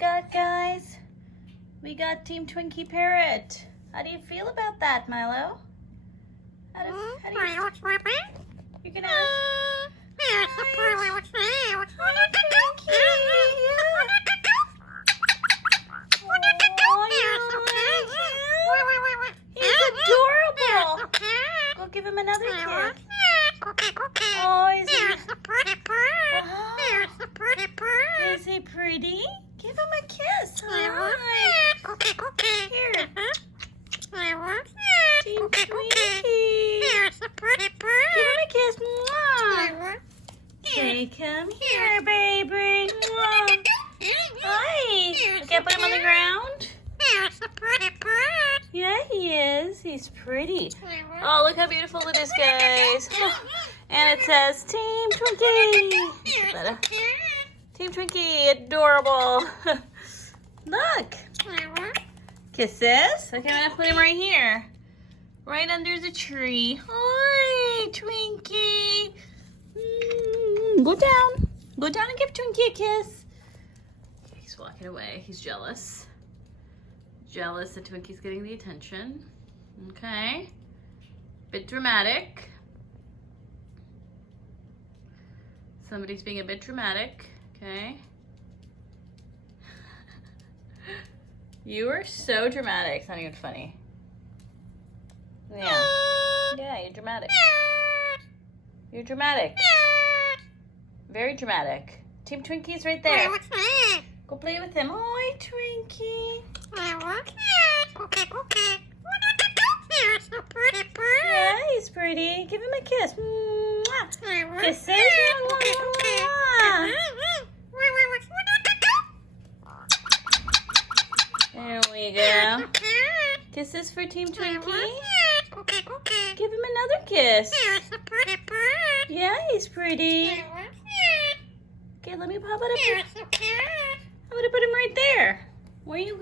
got, guys? We got Team Twinkie Parrot. How do you feel about that, Milo? How do you... You're gonna... Hi, Twinkie. He's adorable. We'll give him another kiss. Oh, is he pretty? Give him a kiss. Hi. Here. Team Twinkie. Give him a kiss. Mwah. Okay, come here, baby. Mwah. Hi. Okay, put him on the ground. Yeah, he is. He's pretty. Oh, look how beautiful it is, guys. And it says Team Twinkie. Team Twinkie, adorable. Look. Kisses. Okay, I'm going to put him right here. Right under the tree. Hi, Twinkie. Go down. Go down and give Twinkie a kiss. Okay, he's walking away. He's jealous. Jealous that Twinkie's getting the attention. Okay. Bit dramatic. Somebody's being a bit dramatic. Okay. You are so dramatic. It's not even funny. Yeah. Yeah, you're dramatic. You're dramatic. Very dramatic. Team Twinkie's right there. Go play with him. Hi, Twinkie. Yeah, he's pretty. Give him a kiss. Mwah. Kisses. There we go. Kisses for Team Twinkie. Give him another kiss. Yeah, he's pretty. Okay, let me pop it up here. I'm going to put him right there. Where are you going?